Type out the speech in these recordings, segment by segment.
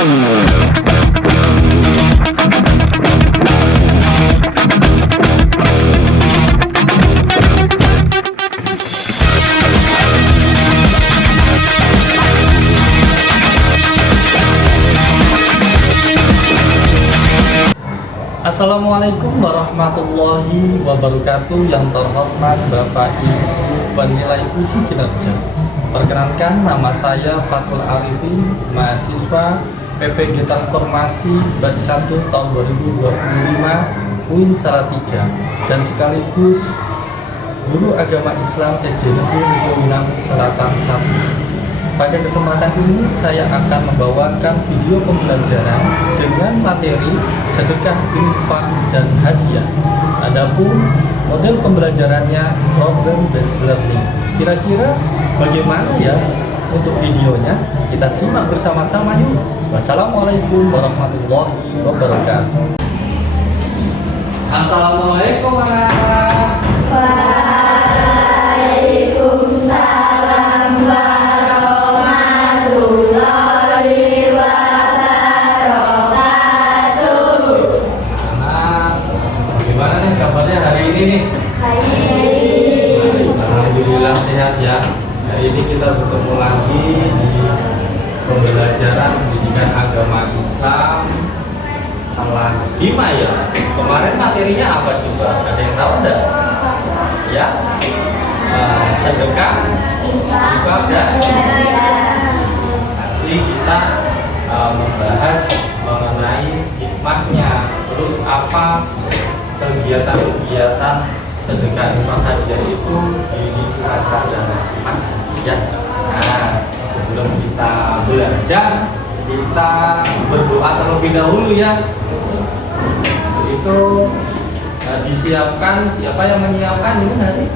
Assalamualaikum warahmatullahi wabarakatuh. Yang terhormat Bapak Ibu penilai uji kinerja, perkenalkan nama saya Fathul Arifin, mahasiswa PPG Transformasi Batch 1 tahun 2025 UIN Salatiga, dan sekaligus guru agama Islam SD Negeri Rejominang Selatan 1. Pada kesempatan ini saya akan membawakan video pembelajaran dengan materi sedekah, infak, dan hadiah. Adapun model pembelajarannya problem based learning. Kira-kira bagaimana ya untuk videonya? Kita simak bersama-sama yuk. Wassalamualaikum warahmatullahi wabarakatuh. Assalamualaikum anak-anak. Waalaikumsalam warahmatullahi wabarakatuh. Anak, gimana nih kabarnya hari ini nih? Alhamdulillah sehat ya. Hari ini kita bertemu lagi di pembelajaran pendidikan agama Islam kelas 5 ya. Kemarin materinya apa coba? Ada yang tahu enggak? Ya? Sedekah, infak, dan nanti kita membahas mengenai hikmahnya, terus apa kegiatan-kegiatan sedekah, infak, hadiah itu di lingkungan dan masing-masing ya. Nah, sebelum kita belajar, kita berdoa terlebih dahulu ya. Itu disiapkan, siapa yang menyiapkan ini nanti?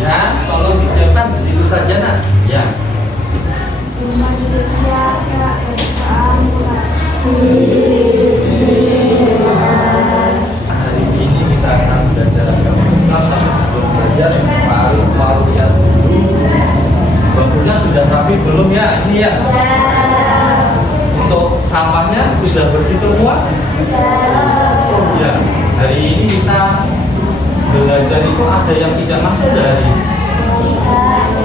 Ya, tolong disiapkan begitu saja nak. Ya. Hari ini kita akan belajar agama Islam, tapi sebelum belajar mau lihat dulu. Bangkunya sudah rapi belum ya? Ini ya. Untuk sampahnya sudah bersih semua? Ya, hari ini kita belajar itu ada yang tidak masuk dari.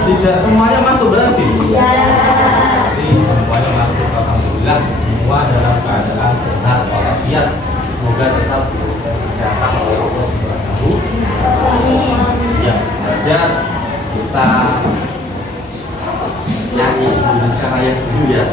Tidak semuanya masuk berarti? Jadi semuanya masuk, alhamdulillah. Semua dalam keadaan sehat walafiat. Semoga tetap diberikan kesehatan oleh Allah Subhanahu. Ya, belajar kita nyanyi Indonesia Raya dulu ya.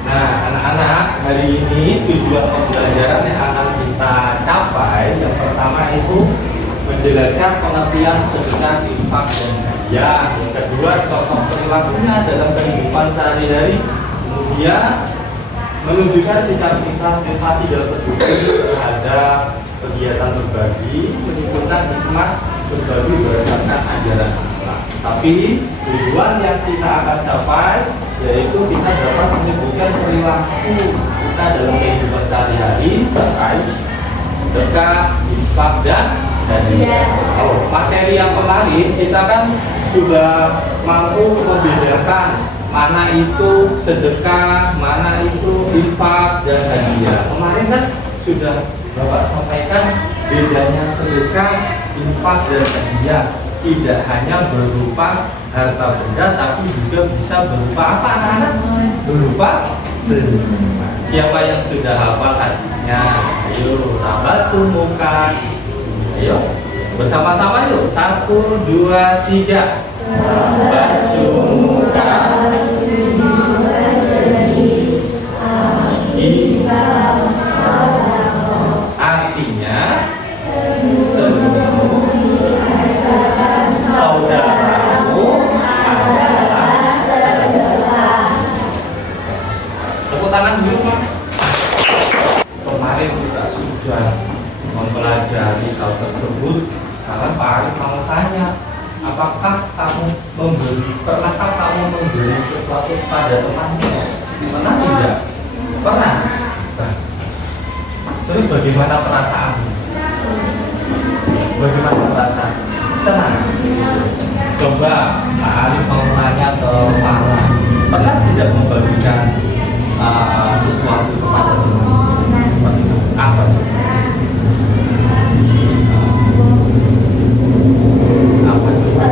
Nah, anak-anak, hari ini tujuan pembelajaran yang akan kita capai, yang pertama itu menjelaskan pengertian sedekah, infak, dan hadiah. Yang kedua, contoh perilakunya dalam kehidupan sehari-hari. Kemudian menunjukkan sikap ikhlas empati dalam berdiri terhadap kegiatan berbagi, menunjukkan hikmah berbagi berdasarkan ajaran Islam. Tapi tujuan yang kita akan capai yaitu kita dapat menyebutkan perilaku kita dalam kehidupan sehari-hari terkait sedekah, infak, dan hadiah. Kalau materi yang kemarin kita kan sudah mampu membedakan mana itu sedekah, mana itu infak, dan hadiah. Kemarin kan sudah Bapak sampaikan bedanya sedekah, infak, dan hadiah. Tidak hanya berupa harta benda, tapi juga bisa berupa apa anak-anak? Berupa senyuman. Siapa yang sudah hafal hadisnya? Ayo, tabasumuka. Ayo, bersama-sama yuk. 1, 2, 3. Tabasumuka. Artinya saudaramu adalah sedekah. Tepuk tangan dulu Pak. Kemarin kita sudah mempelajari hal tersebut. Sekarang Pak Arif mau alasannya. Apakah pernahkah kamu memberi sesuatu pada temanmu? Pernah tidak? Pernah. Nah, terus bagaimana perasaanmu? Bagaimana perasaan? Senang. Coba Pak Alif mau nanya ke Farah, pernah tidak membagikan sesuatu kepada teman? Apa? Apa coba?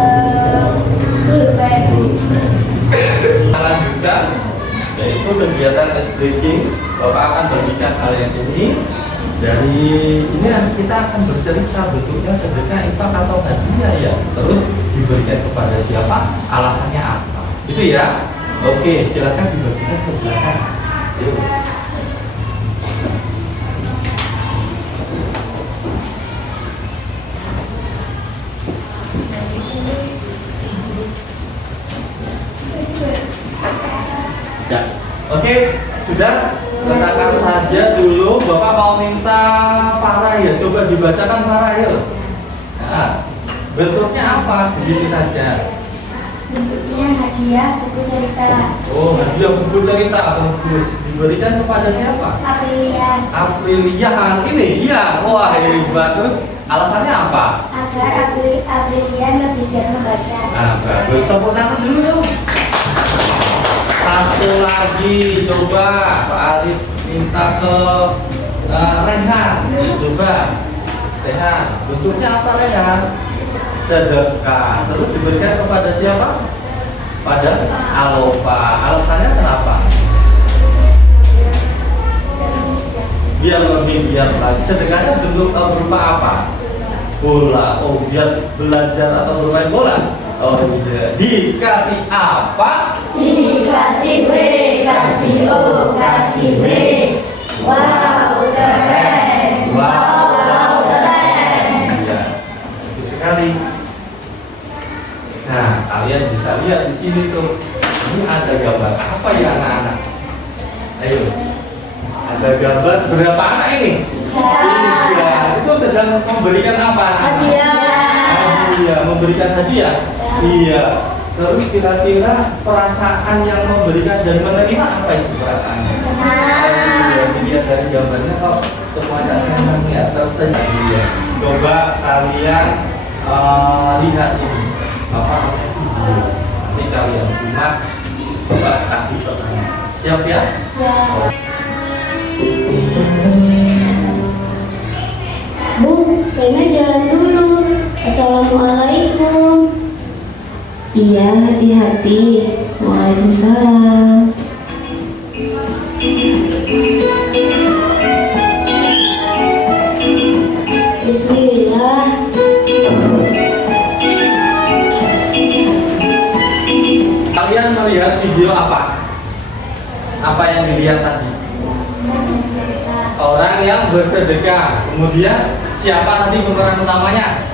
Pulpen. Salah juga, yaitu kegiatan breaking. Bapak akan bagikan hal yang ini. Dari ini nanti kita akan bercerita bentuknya sedekah, infak atau hadiah ya. Terus diberikan kepada siapa? Alasannya apa? Itu ya. Oke, silakan dibagikan ke belakang. Yuk. Ya, oke, sudah. Letakkan saja dulu. Bapak mau minta Farah ya, coba dibacakan Farah ya. Nah, bentuknya apa? Di sini saja. Bentuknya hadiah buku cerita. Oh, hadiah buku cerita. Bagus. Diberikan kepada siapa? Aprilia. Aprilia ini, iya. Wah, ini bagus. Alasannya apa? Agar Aprilia lebih giat membaca. Nah, bagus. Tepuk tangan dulu dong. Satu lagi, coba Pak Arif minta ke Rehan. Coba Rehan, bentuknya apa Rehan? Sedekah. Terus diberikan kepada siapa? Pada Alofa. Alasannya kenapa? Biar lebih giat lagi. Sedekahnya bentuk berupa apa? Bola. Oh, biar belajar atau bermain bola. Oh iya. Dikasih apa? Dikasih B, kasih O, kasih B. Wow, keren. Wow, keren. Iya, bagus sekali. Nah, kalian bisa lihat di sini tuh. Ini ada gambar apa ya anak-anak? Ayo. Ada gambar berapa anak ini? Tiga. Itu sedang memberikan apa? Hadiah. Hadiah, memberikan hadiah. Iya. Terus kira-kira perasaan yang memberikan dan menerima apa itu perasaannya? Senang. Dilihat dari gambarnya kok semuanya senang ya, tersenyum ya. Coba kalian lihat ini. Bapak pakai video. Nanti kalian simak. Coba kasih pertanyaan. Siap ya? Siap. Bu, Rena jalan dulu. Assalamualaikum. Iya, hati-hati. Waalaikumsalam. Bismillah. Kalian melihat video apa? Apa yang dilihat tadi? Orang yang bersedekah. Kemudian siapa tadi pemeran utamanya?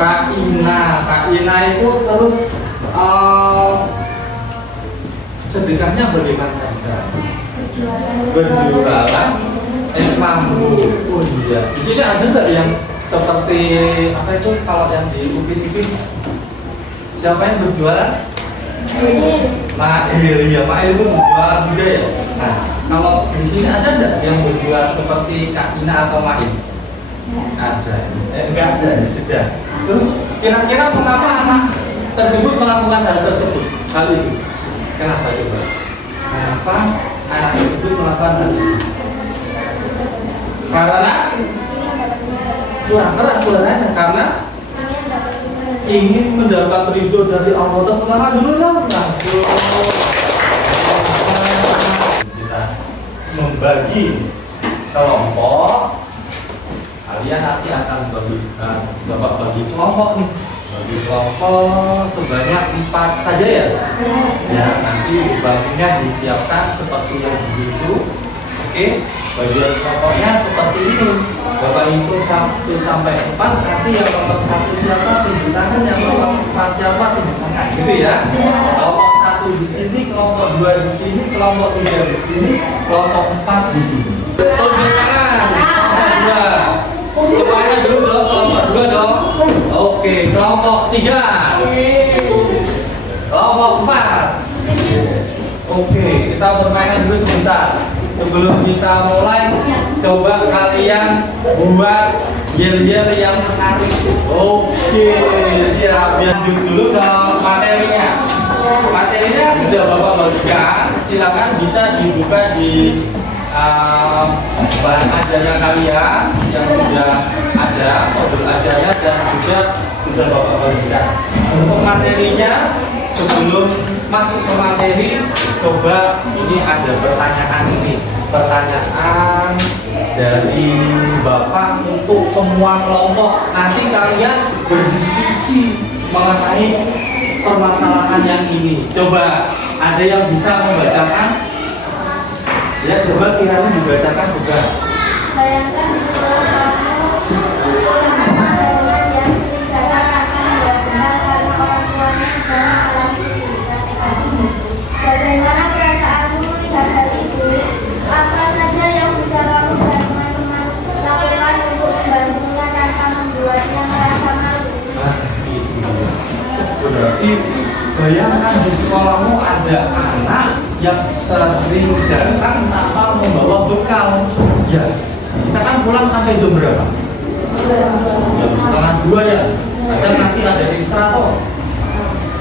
Kak Ina. Kak Ina itu terus sedekahnya bagaimana? Berjualan es mambu. Oh iya. Di sini ada nggak yang seperti apa itu kalau yang di upin-upin? Siapa yang berjualan? Mail, ya Mail itu berjualan juga ya. Nah, kalau di sini ada nggak yang berjualan seperti Kak Ina atau Mail? Ada. Enggak ada, sudah. Terus kira-kira mengapa anak tersebut melakukan hal tersebut? Hal itu. Kenapa coba? Kenapa anak tersebut melakukan hal itu? Karena kurang keras suaranya, karena ingin mendapat ridho dari Allah. Tepuk tangan dulu dong. Kita membagi kelompok. Kalian nanti akan Bapak bagi kelompok nih. Bagi kelompok sebanyak 4 saja ya. Ya, nanti baginya disiapkan seperti yang begitu. Oke, bagian kelompoknya seperti ini. Bapak hitung 1 sampai 4. Nanti yang nomor 1 siapa tunjuk tangan, yang nomor 4 siapa tunjuk tangan. Gitu ya. Kelompok 1 di sini, kelompok 2 di sini, kelompok 3 di sini, kelompok 4 di sini. Tunjuk tangan. Kelompok 2. Semuanya dulu dong, kelompok 2 dong. Oke, kelompok 3. Kelompok 4. Oke, kita bermain dulu sebentar. Sebelum kita mulai, coba kalian buat yel-yel yang menarik. Oke, siap. Biar dulu dong materinya. Materinya sudah Bapak bagikan. Silakan bisa dibuka di bahan ajarnya kalian yang sudah ada, modul ajarnya dan juga sudah Bapak bagikan. Untuk materinya, sebelum masuk ke materi, coba ini ada pertanyaan ini. Pertanyaan dari Bapak untuk semua kelompok. Nanti kalian berdiskusi mengenai permasalahan yang ini. Coba ada yang bisa membacakan? Ya, coba kiranya dibacakan juga. Bayangkan kalau kamu yang sering katakan tidak benar karena orang tuanya sedang mengalami kesulitan ekonomi. Bagaimana perasaanmu melihat hal itu? Apa saja yang bisa kamu dan teman-teman lakukan untuk membantunya tanpa membuatnya merasa malu? Nah, itu berarti bayangkan di sekolahmu ada anak yang sering datang tanpa membawa bekal. Ya, kita kan pulang sampai jam berapa? Jam setengah 2 ya. Kadang nanti ada istirahat.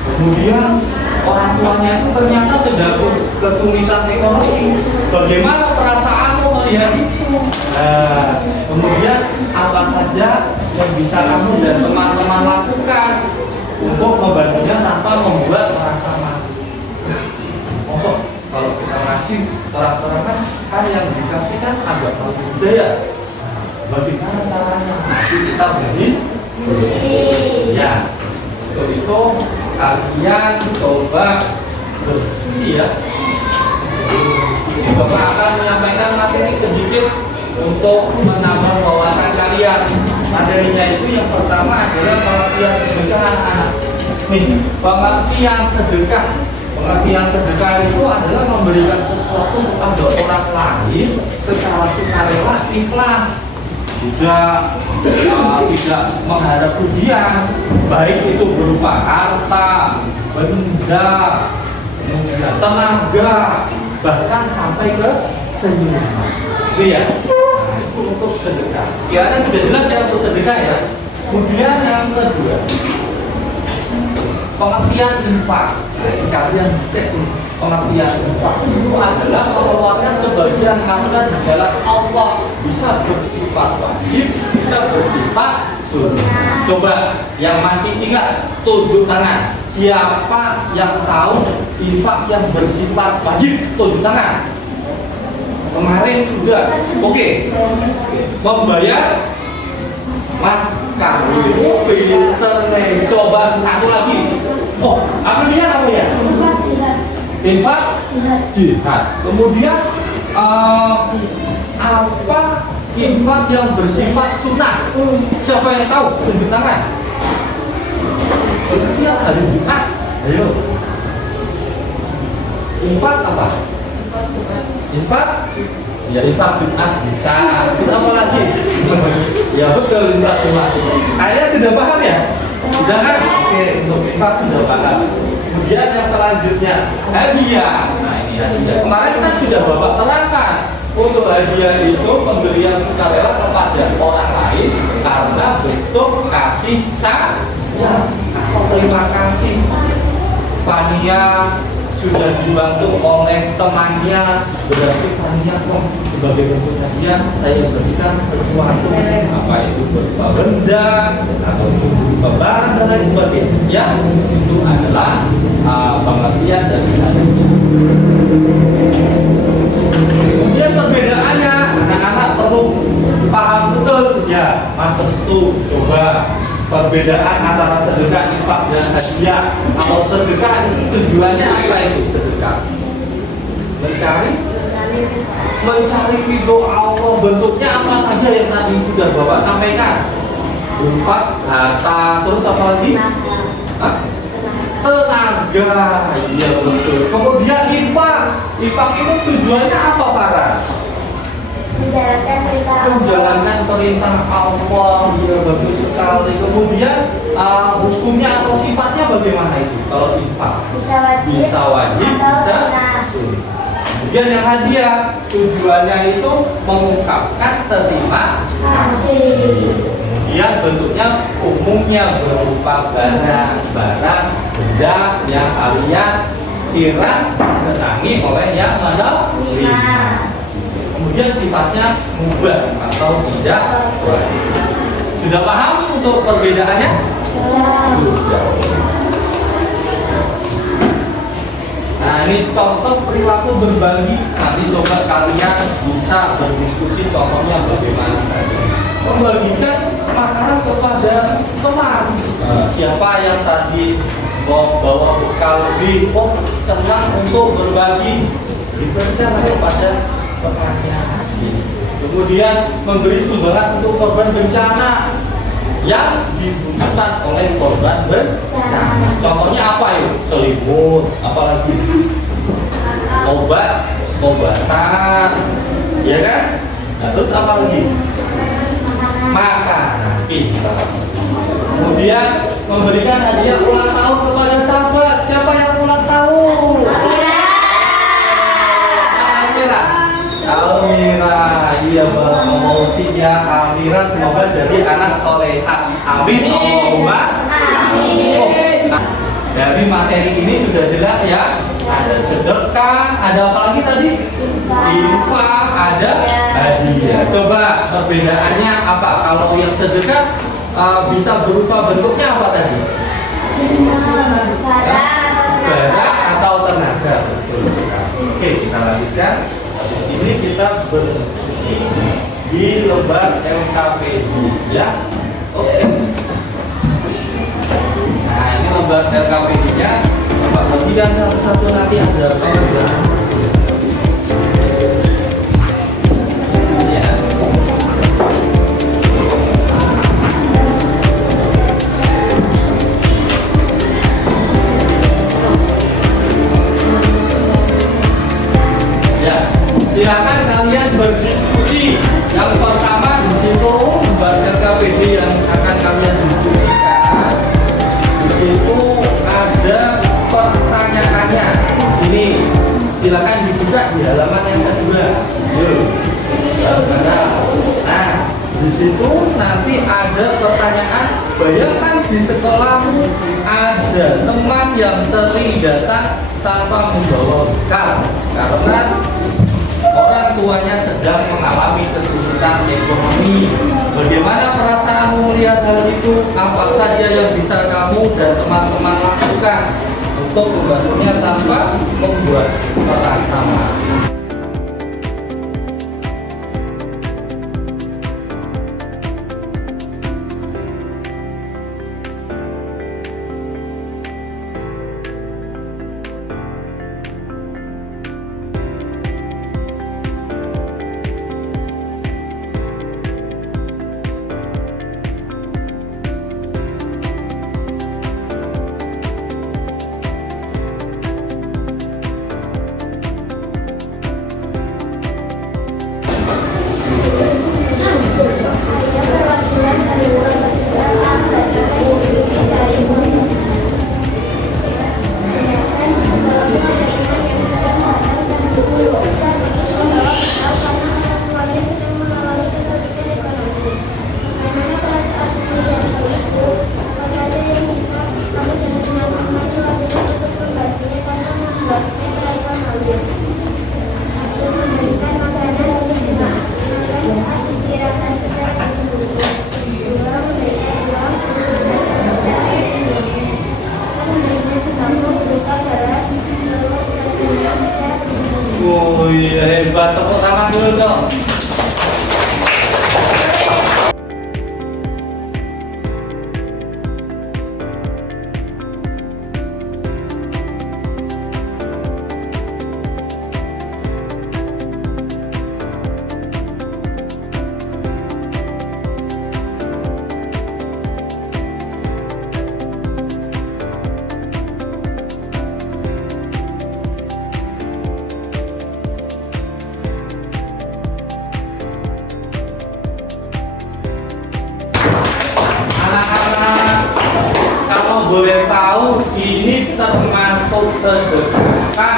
Kemudian orang tuanya itu ternyata sedang kesulitan ekonomi. Bagaimana perasaanmu melihat itu? Kemudian apa saja yang bisa kamu dan teman-teman lakukan untuk membantunya tanpa membuat merasa malu? Masuk kalau kita ngasih terang-terangan kan yang dikasihkan agak berbeda ya. Bagaimana caranya? Nanti kita ya. Untuk itu kalian coba berdiskusi ya. Jadi Bapak akan menyampaikan materi sedikit untuk menambah wawasan kalian. Materinya itu yang pertama adalah pengertian sedekah anak-anak. Nih, pengertian sedekah. Pengertian sedekah itu adalah memberikan sesuatu kepada orang lain secara sukarela, ikhlas, tidak mengharap pujian, baik itu berupa harta, benda, kemudian tenaga, bahkan sampai ke senyuman. Lihat, itu untuk sedekah. Ya, sudah jelas ya untuk sedekah ya. Kemudian yang kedua, pengertian infak. Kalian cek pengertian infak itu adalah mengeluarkan sebagian harta di jalan Allah, bisa bersifat wajib, bisa bersifat sunnah. Coba yang masih ingat tunjuk tangan. Siapa yang tahu infak yang bersifat wajib? Tunjuk tangan. Kemarin sudah. Oke. Membayar Mas Karlu pinter nih. Coba satu lagi. Oh, apa dia namanya? Infak jihad. Kemudian apa infak yang bersifat sunnah? Siapa yang tahu? Tunjuk tangan. Dia hari Jumat. Ayo. Infak apa? Infak? Ya infak Jumat bisa. Itu apa lagi? Ya betul, infak Jumat. Kayaknya sudah paham ya? Sudah kan? Oke, untuk infak sudah paham. Kemudian yang selanjutnya hadiah. Nah ini hadiah. Kemarin kan sudah Bapak terangkan. Untuk hadiah itu pemberian sukarela kepada orang lain karena bentuk kasih sayang atau terima kasih. Fania sudah dibantu oleh temannya, berarti Fania sebagai bentuk hadiah saya berikan sesuatu, apa itu berupa benda atau berupa barang dan lain sebagainya. Ya, itu adalah pengertian dari hadiah. Kemudian perbedaannya anak-anak perlu paham betul ya, Mas Restu. Coba perbedaan antara sedekah, infak dan hadiah. Kalau sedekah itu tujuannya apa itu sedekah? Mencari ridho Allah. Bentuknya apa saja yang tadi sudah Bapak sampaikan? Infak, harta, terus apa lagi? Tenaga. Iya betul. Kemudian infak itu tujuannya apa, Farah? menjalankan perintah Allah. Menjalankan perintah Allah, ya bagus sekali. Kemudian hukumnya atau sifatnya bagaimana itu kalau infak? Bisa wajib, Bisa wajib, atau bisa sunnah. sunnah. Kemudian yang hadiah tujuannya itu mengungkapkan terima kasih. Kemudian bentuknya umumnya berupa barang-barang benda yang kalian kira disenangi oleh yang menerima. Kemudian sifatnya mubah atau tidak wajib. Sudah paham untuk perbedaannya? Sudah. Nah, ini contoh perilaku berbagi. Nanti coba kalian bisa berdiskusi contohnya bagaimana tadi. Membagikan makanan kepada teman. Siapa yang tadi bawa bekal lebih, senang untuk berbagi, diberikan kepada temannya. Kemudian memberi sumbangan untuk korban bencana yang dibutuhkan oleh korban bencana. Contohnya apa ya? Selimut, apalagi obatan, ya kan? Nah, terus apa lagi? Makanan, pintar. Kemudian memberikan hadiah ulang tahun kepada sahabat. Siapa yang ulang tahun? Amira. Almira, iya mau ya Amira, semoga jadi anak solehah. Amin. Allahumma amin. Dari materi ini sudah jelas ya. Ada sedekah, ada apa lagi tadi? Infak, ada hadiah. Coba perbedaannya apa? Kalau yang sedekah bisa berupa bentuknya apa tadi? Barang atau tenaga. Betul sekali. Oke, kita lanjutkan. Habis ini kita berdiskusi di lembar LKPD ya. Oke. Nah, ini lembar LKPD-nya. Bapak bagikan satu-satu, nanti ada pengerjaan. Silakan kalian berdiskusi. Yang pertama di situ lembar LKPD yang akan kalian diskusikan. Di situ ada pertanyaannya. Ini silakan dibuka di halaman yang kedua. Nah, di situ nanti ada pertanyaan. Bayangkan di sekolahmu ada teman yang sering datang tanpa membawa bekal karena orang tuanya sedang mengalami kesulitan ekonomi. Bagaimana perasaanmu melihat hal itu? Apa saja yang bisa kamu dan teman-teman lakukan untuk membantunya tanpa membuat orang sama? Oh iya, hebat, tepuk tangan dulu dong. sedekah,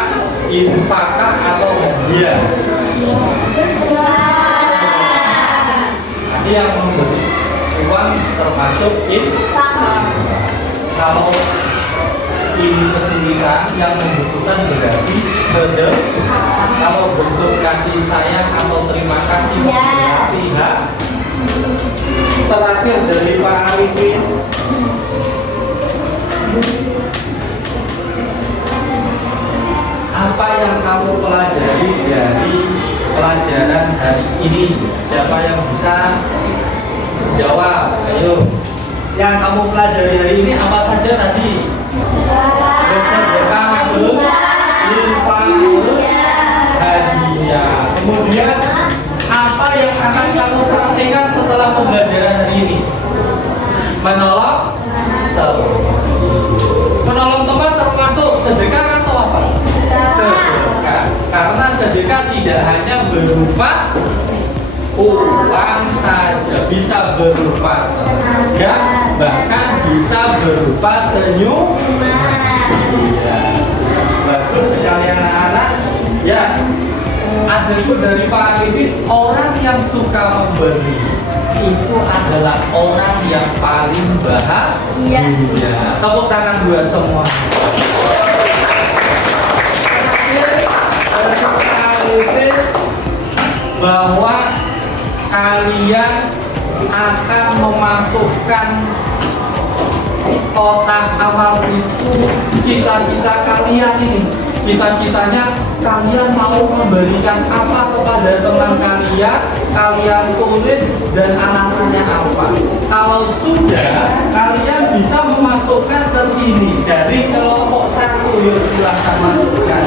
infakah atau hadiah? Jadi yang memberi uang termasuk infak. Kalau ini kesulitan yang membutuhkan berarti sedekah. Kalau bentuk kasih sayang atau terima kasih berarti hak. Terakhir dari Pak Arifin, apa yang kamu pelajari dari pelajaran hari ini? Siapa yang bisa jawab? Ayo. Yang kamu pelajari hari ini apa saja tadi? Bersedekah, infak, hadiah. Kemudian apa yang akan kamu praktikkan setelah pembelajaran hari ini? Menolong teman. Menolong teman termasuk sedekah atau apa? Sedekah. Karena sedekah tidak hanya berupa uang saja, bisa berupa tenaga, bahkan bisa berupa senyuman. Ya. Bagus sekali anak-anak. Ya. Ada itu dari Pak Arifin, orang yang suka memberi itu adalah orang yang paling bahagia. Tepuk tangan buat semua. Pak Arifin bahwa kalian akan memasukkan kotak amal itu cita-cita kalian ini. Cita-citanya kalian mau memberikan apa kepada teman kalian, kalian tulis dan alasannya apa. Kalau sudah, kalian bisa memasukkan ke sini dari kelompok 1. Yuk silahkan masukkan.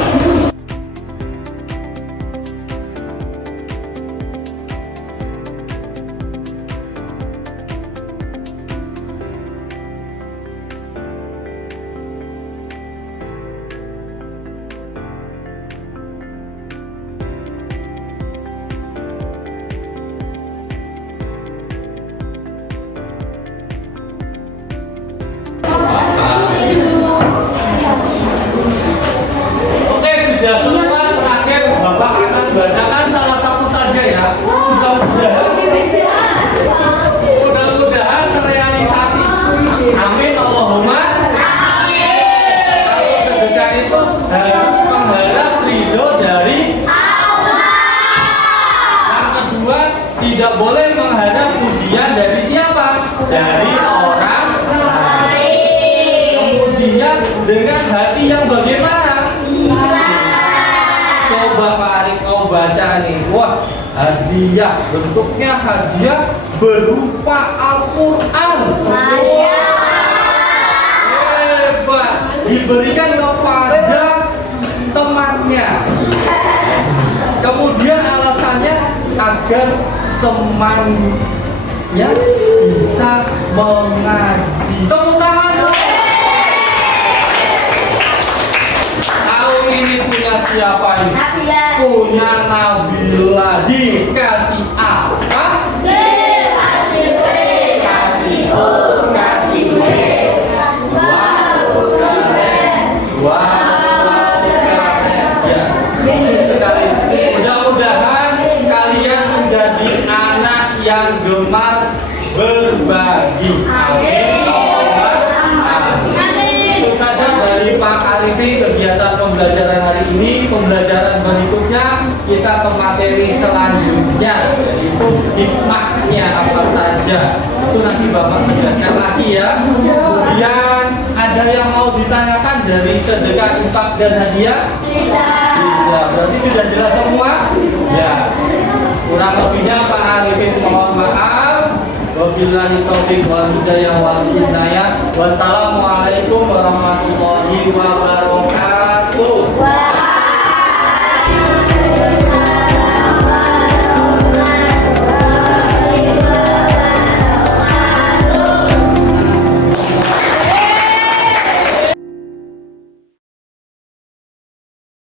Oke, sudah semua. Terakhir Bapak akan bacakan salah satu saja ya. Mudah-mudahan terrealisasi. Amin Allahumma amin. Kalau sedekah itu harus mengharap ridho dari Allah. Yang kedua, tidak boleh mengharap pujian dari siapa? Dari orang lain. Kemudian dengan hati yang bagaimana? Coba Pak Arif kau baca nih. Wah, hadiah, bentuknya hadiah berupa Al-Quran. Hebat, diberikan kepada temannya. Kemudian alasannya agar temannya bisa mengaji. Tepuk tangan. Tahun ini punya siapa ini? Punya Nabila. Dikasih apa? Kasih B, kasih O, kasih W. Wow, keren. Wow, keren. Ya. Mudah-mudahan kalian menjadi anak yang gemar berbagi. Amin. Itu saja dari Pak Arifin kegiatan pembelajaran hari ini. Pembelajaran berikutnya kita ke materi selanjutnya, yaitu hikmahnya apa saja. Itu nanti Bapak tegaskan lagi ya. Kemudian ada yang mau ditanyakan dari sedekah, infak dan hadiah? Tidak. Berarti sudah jelas semua? Ya. Kurang lebihnya Pak Arifin mohon maaf. Wabillahi taufiq wal hidayah wal hidayah. Wassalamualaikum warahmatullahi wabarakatuh.